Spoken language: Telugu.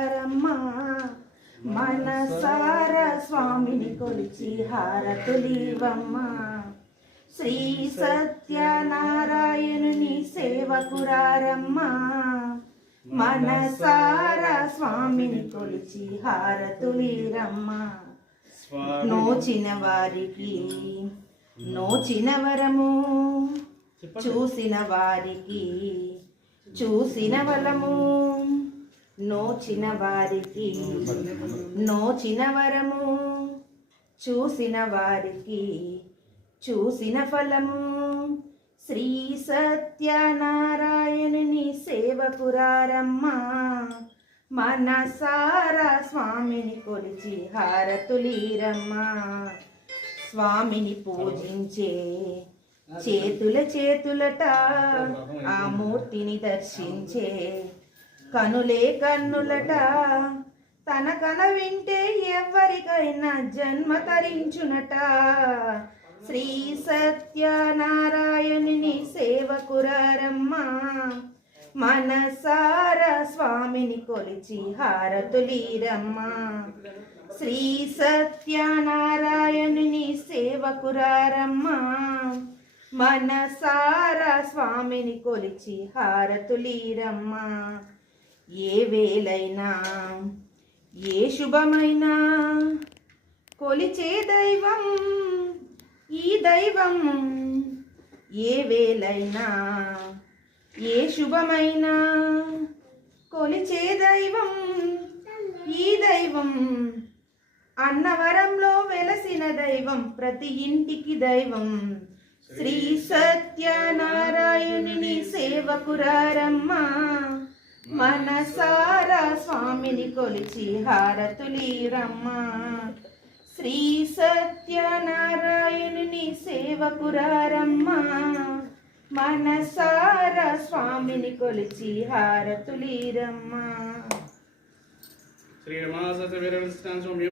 కురారమ్మా మనసారా స్వామిని కొలిచి హారతులివమ్మా. శ్రీ సత్యనారాయణుని సేవకురారమ్మా మనసారా స్వామిని కొలిచి హారతులిరమ్మా. నోచిన వారికి నోచిన వరము, చూసిన వారికి చూసిన వలము, నోచిన వారికి నోచిన వరము, చూసిన వారికి చూసిన ఫలము. శ్రీ సత్యనారాయణుని సేవకురారమ్మా మనసారా స్వామిని కొలిచి హారతులిరమ్మా. స్వామిని పూజించే చేతుల చేతులట, ఆ మూర్తిని దర్శించే కనులే కన్నులట. తన కన వింటే ఎవరికైనా జన్మ తరించునట. శ్రీ సత్యనారాయణుని సేవకురారమ్మా మనసారా స్వామిని కొలిచి హారతులిరమ్మా. శ్రీ సత్యనారాయణుని సేవకురారమ్మా మనసారా స్వామిని కొలిచి హారతులిరమ్మా. ఏ వేళైనా ఏ శుభమైనా కొలిచే దైవం ఈ దైవం. ఏ వేళైనా ఏ శుభమైనా కొలిచే దైవం ఈ దైవం. అన్నవరంలో వెలసిన దైవం, ప్రతి ఇంటికి దైవం. శ్రీ సత్యనారాయణుని సేవకురారమ్మా మనసారా స్వామిని కొలిచి హారతులిరమ్మా. శ్రీ సత్యనారాయణుని సేవకురారమ్మా మనసారా స్వామిని కొలిచి హారతులిరమ్మా.